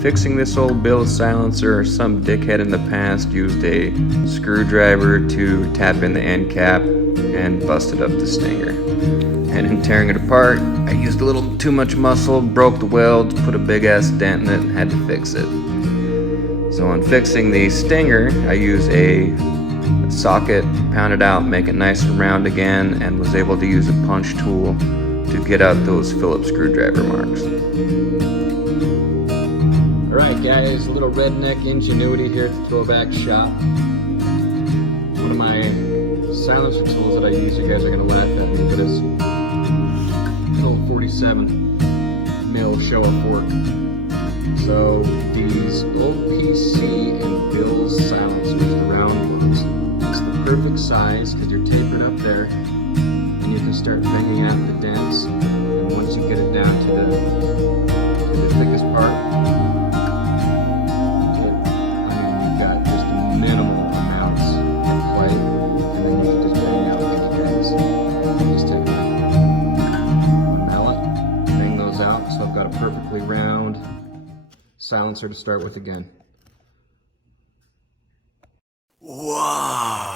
fixing this old billet silencer, some dickhead in the past used a screwdriver to tap in the end cap and busted up the stinger. And in tearing it apart, I used a little too much muscle, broke the weld, put a big ass dent in it, and had to fix it. So in fixing the stinger, I used a socket, pound it out, make it nice and round again, and was able to use a punch tool to get out those Phillips screwdriver marks. Alright guys, a little redneck ingenuity here at the Throwback Shop. One of my silencer tools that I use, you guys are going to laugh at me, but it's an old 47 mil Showa fork. So these old PC and Bill's silencers, the round ones, it's the perfect size because they're tapered up there and you can start banging out the dents, and once you get it down to the thickest part, you've got just minimal amounts of play, and then you can just bang out any dents. Just take one mallet, bang those out, so I've got a perfectly round silencer to start with again. Wow.